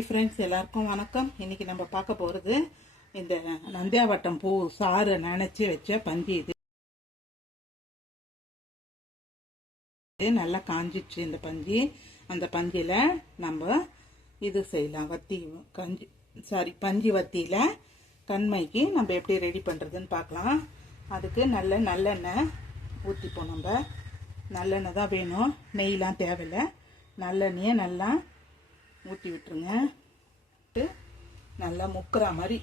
Hi friends எல்லாருக்கும் வணக்கம். இன்னைக்கு நம்ம பார்க்க போகிறது இந்த நந்தியாவட்டம் பூ சாறு நினச்சி வச்ச பஞ்சு இது. நல்லா காஞ்சிச்சு இந்த பஞ்சு அந்த பஞ்சில் நம்ம இது செய்யலாம். வத்தி கஞ்சி சாரி பஞ்சு வத்தியில் கண்மைக்கு நம்ம எப்படி ரெடி பண்ணுறதுன்னு பார்க்கலாம். அதுக்கு நல்ல நல்லெண்ணெய் ஊற்றிப்போம் நம்ம. நல்லெண்ணெய் தான் வேணும். நெய்லாம் தேவையில்லை. நல்லெண்ணெயை நல்லா ஊற்றி விட்டுருங்க. விட்டு நல்லா முக்கிற மாதிரி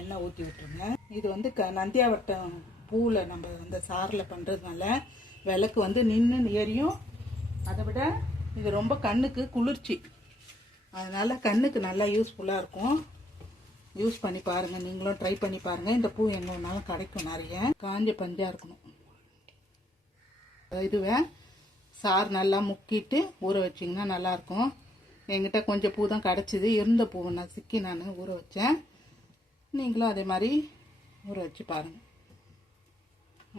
எண்ணெய் ஊற்றி விட்டுருங்க. இது வந்து க நந்தியாவட்டம் பூவில் நம்ம அந்த சாரில் பண்ணுறதுனால விளக்கு வந்து நின்று ஏறியும் அதை விட இது ரொம்ப கண்ணுக்கு குளிர்ச்சி. அதனால் கண்ணுக்கு நல்லா யூஸ்ஃபுல்லாக இருக்கும். யூஸ் பண்ணி பாருங்கள் நீங்களும் ட்ரை பண்ணி பாருங்கள் இந்த பூ எங்கே வேணாலும் கிடைக்கும் நிறைய. காஞ்ச பஞ்சாக இருக்கணும். இதுவே சார் நல்லா முக்கிட்டு ஊற வச்சிங்கன்னா நல்லாயிருக்கும் என்கிட்ட கொஞ்சம் பூ தான் கிடச்சிது. இருந்த பூவை நான் சிக்கி நான் ஊற வச்சேன். நீங்களும் அதே மாதிரி ஊற வச்சு பாருங்கள்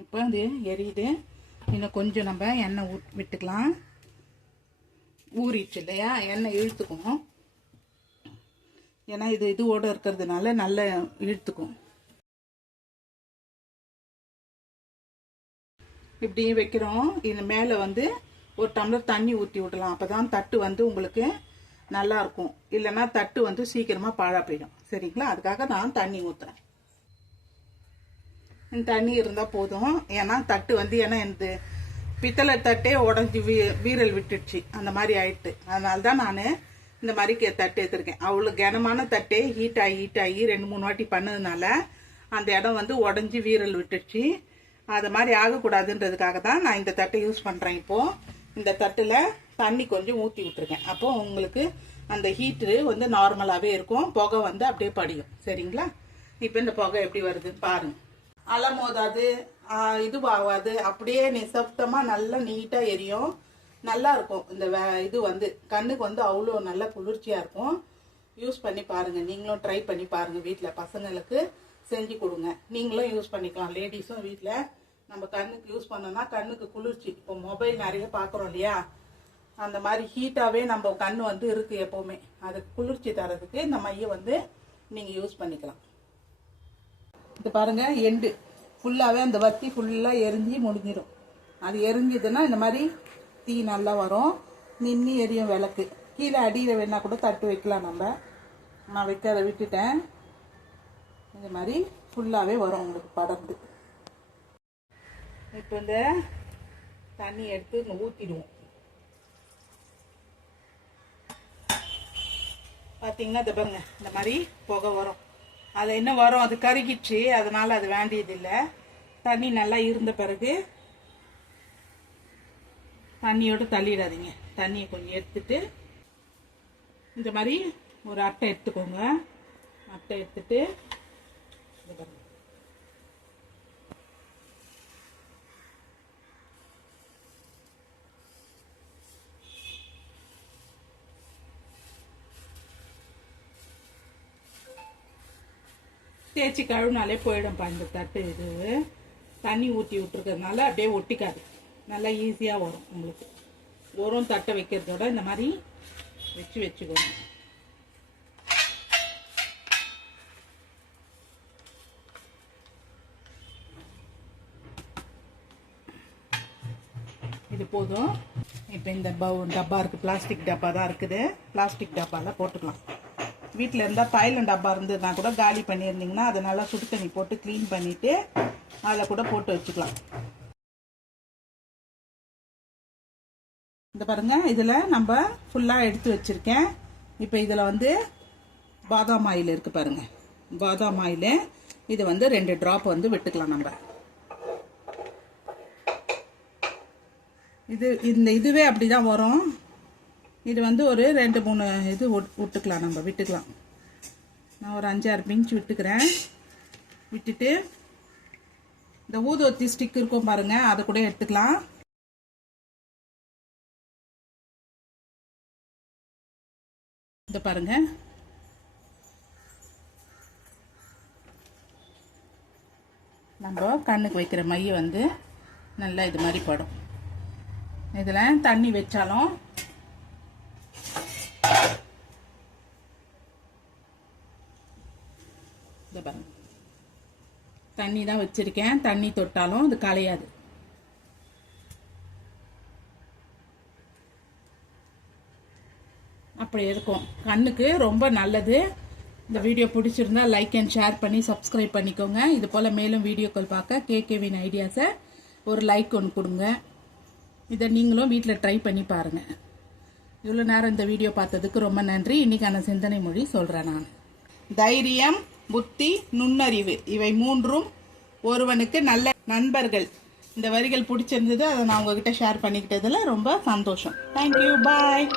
இப்போ அது எரியுது. இன்னும் கொஞ்சம் நம்ம எண்ணெய் ஊ விட்டுக்கலாம். ஊறிடுச்சு இல்லையா? எண்ணெய் இழுத்துக்கும் ஏன்னா இது இதுவோடு இருக்கிறதுனால நல்ல இழுத்துக்கும். இப்படியும் வைக்கிறோம். இது மேலே வந்து ஒரு டம்ளர் தண்ணி ஊற்றி விடலாம். அப்போ தான் தட்டு வந்து உங்களுக்கு நல்லா இருக்கும் இல்லைன்னா தட்டு வந்து சீக்கிரமாக பாழா போயிடும் சரிங்களா? அதுக்காக நான் தண்ணி ஊற்றுறேன் தண்ணி இருந்தால் போதும். ஏன்னா தட்டு வந்து ஏன்னா இந்த பித்தளை தட்டே உடஞ்சி வீ வீரல் விட்டுடுச்சு. அந்த மாதிரி ஆயிட்டு. அதனால தான் நான் இந்த மாதிரி கே- தட்டு எடுத்திருக்கேன் அவ்வளோ கனமான தட்டே ஹீட் ஆகி ஹீட் ஆகி ரெண்டு மூணு வாட்டி பண்ணதுனால அந்த இடம் வந்து உடஞ்சி வீரல் விட்டுடுச்சு. அது மாதிரி ஆகக்கூடாதுன்றதுக்காக தான் நான் இந்த தட்டை யூஸ் பண்ணுறேன் இப்போது இந்த தட்டில் தண்ணி கொஞ்சம் ஊற்றி விட்டுருக்கேன். அப்போ உங்களுக்கு அந்த ஹீட்ரு வந்து நார்மலாகவே இருக்கும். புகை வந்து அப்படியே படியும். சரிங்களா? இப்போ இந்த புகை எப்படி வருதுன்னு பாருங்க. அலமோதாது இதுவாகாது. அப்படியே நிசப்தமாக நல்லா நீட்டாக எரியும். நல்லா இருக்கும். இந்த வே- இது வந்து கண்ணுக்கு வந்து அவ்வளோ நல்ல குளிர்ச்சியாக இருக்கும். யூஸ் பண்ணி பாருங்கள் நீங்களும் ட்ரை பண்ணி பாருங்கள் வீட்டில் பசங்களுக்கு செஞ்சு கொடுங்க. நீங்களும் யூஸ் பண்ணிக்கலாம். லேடிஸும் வீட்டில் நம்ம கண்ணுக்கு யூஸ் பண்ணோம்னா கண்ணுக்கு குளிர்ச்சி. இப்போ மொபைல் நிறைய பார்க்குறோம் இல்லையா? அந்த மாதிரி ஹீட்டாகவே நம்ம கண் வந்து இருக்குது எப்போவுமே. அதுக்கு குளிர்ச்சி தரதுக்கு இந்த மையை வந்து நீங்கள் யூஸ் பண்ணிக்கலாம். இது பாருங்கள் எண்டு ஃபுல்லாகவே அந்த வத்தி ஃபுல்லாக எரிஞ்சு முடிஞ்சிடும். அது எரிஞ்சுதுன்னா இந்த மாதிரி தீ நல்லா வரும். நின்று எரியும் விளக்கு. கீழே அடியில் வேணால் கூட தட்டு வைக்கலாம் நம்ம. நான் வைக்கிறத விட்டுட்டேன். இந்த மாதிரி ஃபுல்லாகவே வரும் உங்களுக்கு படர்ந்து. இப்போ இந்த தண்ணி எடுத்து ஊற்றிடுவோம் பார்த்தீங்கன்னா இதை பாருங்க இந்த மாதிரி புகை வரும். அது என்ன வரும்? அது கருகிடுச்சு அதனால அது வேண்டியதில்லை. தண்ணி நல்லா இருந்த பிறகு தண்ணியோடு தள்ளிடாதீங்க. தண்ணியை கொஞ்சம் எடுத்துட்டு இந்த மாதிரி ஒரு அட்டை எடுத்துக்கோங்க. அட்டை எடுத்துட்டு இதை பாருங்க. தேய்ச்சி கழுவினாலே போயிடும்ப்பா இந்த தட்டு இது. தண்ணி ஊற்றி விட்டுருக்கறதுனால அப்படியே ஒட்டிக்காது. நல்லா ஈஸியாக வரும் உங்களுக்கு. உரம் தட்டை வைக்கிறதோட இந்த மாதிரி வச்சு வச்சுக்கோங்க. இது போதும். இப்போ இந்த டப்பா இருக்குது பிளாஸ்டிக் டப்பா தான் இருக்குது. பிளாஸ்டிக் டப்பாவில் போட்டுக்கலாம். வீட்டில் இருந்தால் தைலம் டப்பா இருந்ததுனா கூட காலி பண்ணியிருந்தீங்கன்னா அதை நல்லா சுடு தண்ணி போட்டு க்ளீன் பண்ணிவிட்டு அதில் கூட போட்டு வச்சுக்கலாம். இந்த பாருங்க இதில் நம்ம ஃபுல்லாக எடுத்து வச்சுருக்கேன். இப்போ இதில் வந்து பாதாம் ஆயில் இருக்குது பாருங்கள் பாதாம் ஆயில் இது வந்து ரெண்டு ட்ராப் வந்து விட்டுக்கலாம் நம்ம. இது இந்த இதுவே அப்படி தான் வரும். இது வந்து ஒரு ரெண்டு மூணு இது விட்- விட்டுக்கலாம் நம்ம விட்டுக்கலாம். நான் ஒரு அஞ்சாறு பிஞ்ச் விட்டுக்கிறேன். விட்டுட்டு இந்த ஊதுவத்தி ஸ்டிக் இருக்கும் பாருங்கள் அதை கூட எடுத்துக்கலாம். இந்த பாருங்கள் நம்ம கண்ணுக்கு வைக்கிற மைய வந்து நல்லா இது மாதிரி படும். இதில் தண்ணி வச்சாலும் தண்ணி தான் வச்சிருக்கேன். தண்ணி தொட்டாலும் அது கலையாது அப்படி இருக்கும். கண்ணுக்கு ரொம்ப நல்லது. இந்த வீடியோ பிடிச்சிருந்தா லைக் அண்ட் ஷேர் பண்ணி சப்ஸ்கிரைப் பண்ணிக்கோங்க. இது போல் மேலும் வீடியோக்கள் பார்க்க கேகேவின் ஐடியாஸை ஒரு லைக் ஒன்று கொடுங்க. இதை நீங்களும் வீட்டில் ட்ரை பண்ணி பாருங்கள் இவ்வளோ நேரம் இந்த வீடியோ பார்த்ததுக்கு ரொம்ப நன்றி. இன்னைக்கான சிந்தனை மொழி சொல்கிறேன் நான். தைரியம் புத்தி நுண்ணறிவு. இவை மூன்றும் ஒருவனுக்கு நல்ல நண்பர்கள். இந்த வரிகள் பிடிச்சிருந்தது அதை நான் உங்ககிட்ட ஷேர் பண்ணிக்கிட்டதுல ரொம்ப சந்தோஷம். Thank you bye